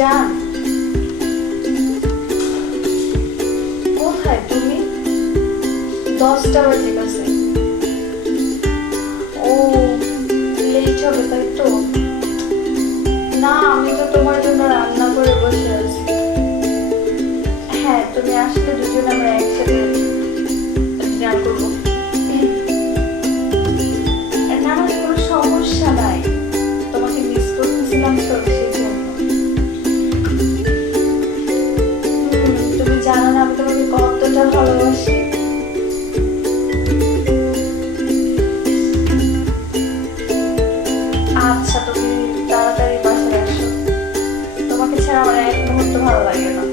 জান, কোথায় তুমি? 10টা বাজে গেছে। ও, লেট হবে তাই তো? না, আমি তো তোমার জন্য রান্না করে বসে আছি। হ্যাঁ, তুমি আসলে দুজন আমরা একসাথে ডিনার করবো। না, আমার কোনো সমস্যা নাই, তোমাকে মিস করতেছিলাম তো সেই জন্য। তুমি জানো না আমি তোমাকে কতটা ভালোবাসি। আচ্ছা, তুমি তাড়াতাড়ি বাসায় আসো, তোমাকে ছাড়া আমার এক মুহূর্ত ভালো লাগে না।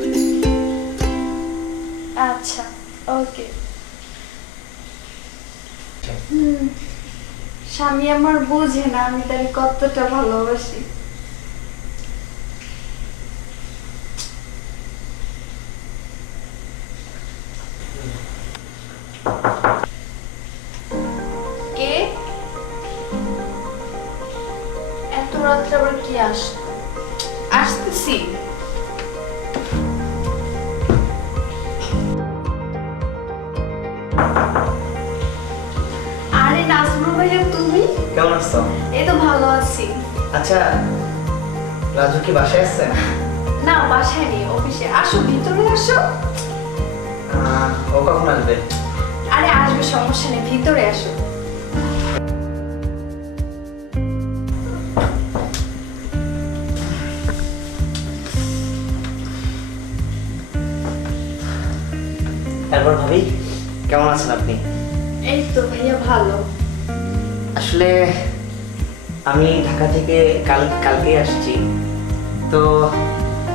আচ্ছা, ওকে। স্বামী আমার বোঝে না আমি তাকে কতটা ভালোবাসি। কে এত রাত্রে আবার কি আসতেছি? আরে নাজমুল ভাইয়া, তুমি কেমন আছো? এই তো ভালো আছি। আচ্ছা, রাজু কি বাসায় আছে? না, বাসায় নেই, অফিসে। আসো, ভিতরে আসো। ও কখন আসবে? আরে আসবে, সমস্যা নেই, ভিতরে আসো। তারপর ভাবি, কেমন আছেন আপনি? এই তো ভাইয়া ভালো। আসলে আমি ঢাকা থেকে কালকে আসছি, তো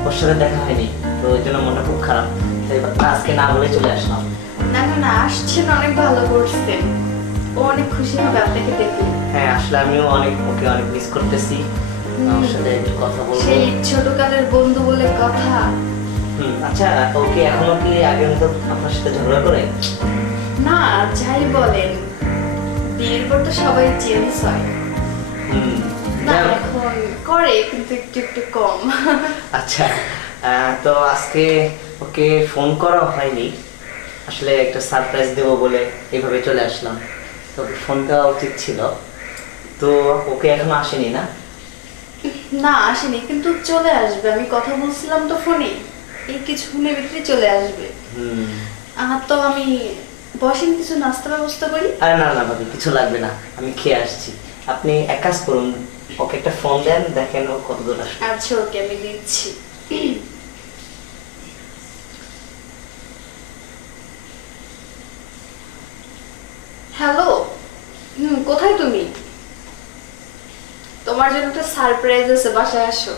ওর সাথে দেখা হয়নি, তো ওই জন্য মনটা খুব খারাপ, তাই আজকে না বলে চলে আসলাম। না না না, আসছেন, অনেক ভালো করছেন। ও অনেক খুশি হবে আপনাকে দেখে। হ্যাঁ, আসলে আমিও ওকে অনেক মিস করতেছি। ওর সাথে একটু কথা বলবো। সেই ছোটকালের বন্ধু বলে কথা। আচ্ছা, ওকে এখনো কি আগের মতো আপনার সাথে ঝগড়া করে? না, যাই বলেন, বিয়ের পর তো সবাই চেঞ্জ হয়। না, এখন করে, কিন্তু একটু একটু কম। আচ্ছা, তো আজকে ওকে ফোন করা হয়নি, আসলে একটা সারপ্রাইজ দেব বলে এইভাবে চলে আসলাম। তো ফোন দেওয়া উচিত ছিল, তো ওকে এখনো আসেনি না? না, আসেনি, কিন্তু চলে আসবে। আমি কথা বলছিলাম তো ফোনে, এই কিছুক্ষণের ভিতরে চলে আসবে। তো আমি বসেন, কিছু নাস্তা ব্যবস্থা করি। আরে না না ভাবি, কিছু লাগবে না, আমি খেয়ে আসছি। আপনি এক কাজ করুন, ওকে একটা ফোন দেন, দেখেন ও কত দূর আসে। আচ্ছা, ওকে আমি দিচ্ছি। হ্যালো, কোথায় তুমি? তোমার জন্য একটা সারপ্রাইজ আছে, বাসায় আসো।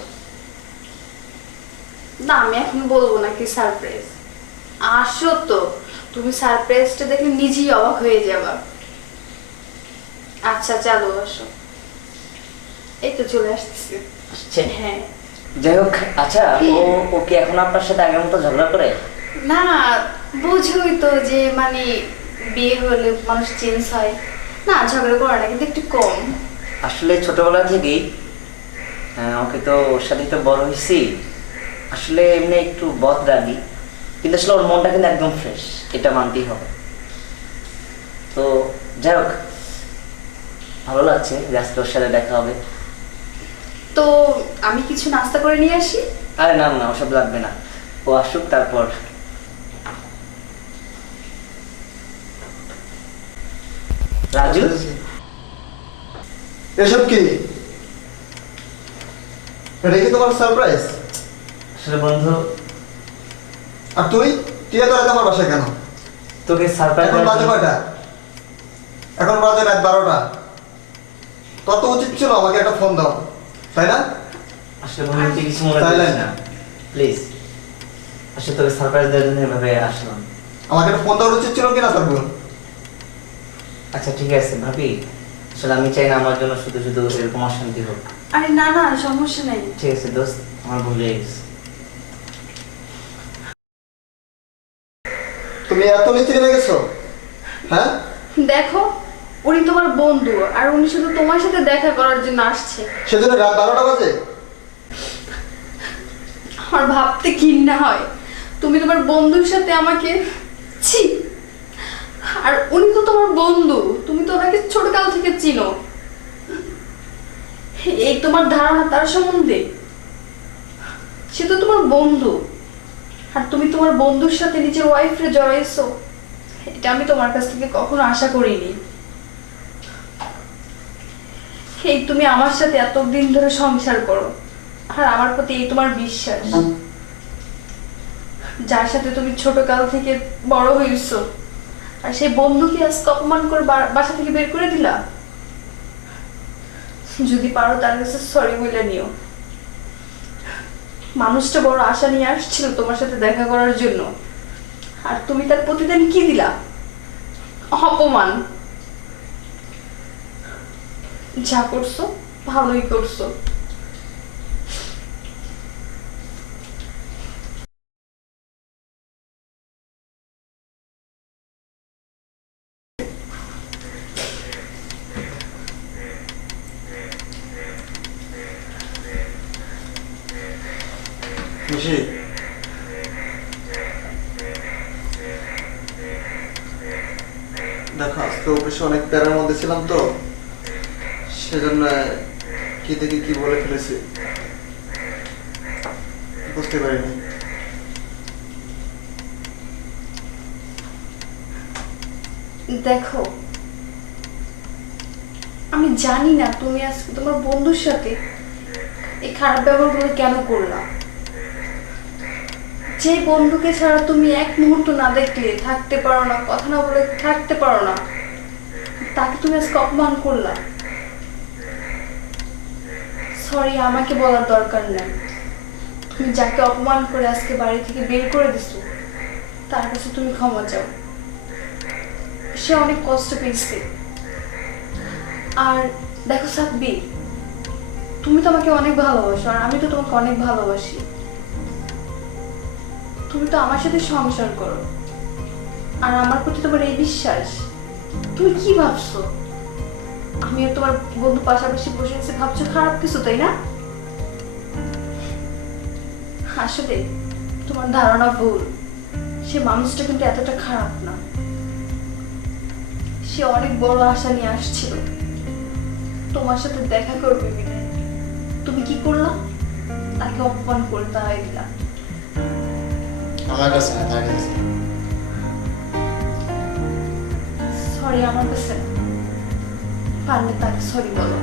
না, আমি এখন বলবো না কি সারপ্রাইজ। আসো তো, তুমি সারপ্রাইজটা দেখে নিজেই অবাক হয়ে যাবা। আচ্ছা, চলো আসো। এই তো চলে আসতেছি। আসছে? হ্যাঁ। যাই হোক, আচ্ছা, ওকে এখন আপনার সাথে আগের মতো ঝগড়া করে? না, বুঝোই তো যে মানে বিয়ে হলে মানুষ চেঞ্জ হয়। না, ঝগড়া করে না, কিন্তু একটু কম। আসলে ছোটবেলা থেকেই ওকে তো ওর সাথে তো বড় হয়েছি, আসলে এমনি একটু বদরাগী, কিন্তু আসলে ওর মনটা কিন্তু একদম ফ্রেশ, এটা মানতেই হবে। তো যাই হোক, ভালো লাগছে যে আজকে ওর সাথে দেখা হবে। তো আমি কিছু নাস্তা করে নিয়ে আসি। আরে না না, ওসব লাগবে না, ও আসুক তারপর। রাজু, এসব কি? এটা কি তোমার সারপ্রাইজ? আসলে বন্ধু, আর তুই এত রাতে আমার বাসায় কেন? তোকে সারপ্রাইজ এখন বাজে কয়টা? এখন বাজে রাত 12টা। তোর তো উচিত ছিল আমাকে একটা ফোন দাও, তাই না? আসলে বন্ধু, তুই কিছু মনে করিস না প্লিজ, আসলে তোকে সারপ্রাইজ দেওয়ার জন্য এভাবে আসলাম। আমাকে একটা ফোন দেওয়ার উচিত ছিল কিনা তোর? আচ্ছা ঠিক আছে ভাবি, আসলে আমি চাই না আমার জন্য শুধু শুধু এরকম অশান্তি হোক। আরে না না, সমস্যা নাই। ঠিক আছে দোস্ত, আমার ভুল হয়ে গেছে। তুমি এত নিচে নেমে গেছো? হ্যাঁ, দেখো, উনি তোমার বন্ধু, আর উনি শুধু তোমার সাথে দেখা করার জন্য আসছে। সেজন্য রাত 12টা বাজে? আমার ভাবতে ঘৃণা হয় তুমি তোমার বন্ধুর সাথে আমাকে ছি। আর উনি তো তোমার বন্ধু, তুমি তো ওনাকে ছোটকাল থেকে চিনো। এই তোমার ধারণা তার সম্বন্ধে? সে তো তোমার বন্ধু, আর তুমি তোমার বন্ধুর সাথে নিজের ওয়াইফরে জড়াইছো, এটা আমি তোমার কাছ থেকে কখনো আশা করিনি। এই তুমি আমার সাথে এতদিন ধরে সংসার করো, আর আমার প্রতি এই তোমার বিশ্বাস, যার সাথে তুমি ছোটকাল থেকে বড় হয়েছো, আর সেই বন্ধুকে আজকে অপমান করে বাসা থেকে বের করে দিলা। যদি পারো তার কাছে সরি বলে নিও। মানুষটা বড় আশা নিয়ে আসছিল তোমার সাথে দেখা করার জন্য, আর তুমি তার প্রতিদিন কি দিলা? অপমান। যা করছো ভালোই করছো। মিশি, দেখো আজকে অফিসে অনেক প্যারার মধ্যে ছিলাম তো, সেজন্য কি থেকে কি বলে ফেলেছি বুঝতে পারিনি। দেখো, আমি জানি না তুমি আজকে তোমার বন্ধুর সাথে এই খারাপ ব্যবহারগুলো কেন করলা। যে বন্ধুকে ছাড়া তুমি এক মুহূর্ত না দেখলে থাকতে পারো না, কথা না বলে থাকতে পারো না, তাকে তুমি আজকে অপমান করলা। সরি, আমাকে বলার দরকার নেই। তুমি যাকে অপমান করে আজকে বাড়ি থেকে বের করে দিছো, তার কাছে তুমি ক্ষমা চাও। সে অনেক কষ্ট পেয়েছে। আর দেখো সাব্বির, তুমি তো আমাকে অনেক ভালোবাসো, আর আমি তো তোমাকে অনেক ভালোবাসি। তুমি তো আমার সাথে সংসার করো, আর আমার প্রতি তোমার এই বিশ্বাস। তুমি কি ভাবছো আমি আর তোমার বন্ধু পাশাপাশি বসে আছি ভাবছো খারাপ কিছু, তাই না? আসলে তোমার ধারণা ভুল। সে মানুষটা কিন্তু এতটা খারাপ না। সে অনেক বড় আশা নিয়ে আসছিল তোমার সাথে দেখা করবে বলে। তুমি কি করলা? তাকে অপমান করে তাড়াই দিলা। আমার কাছে না, তার কাছে। সরি আমার কাছে না, পারলে তাকে সরি বলো।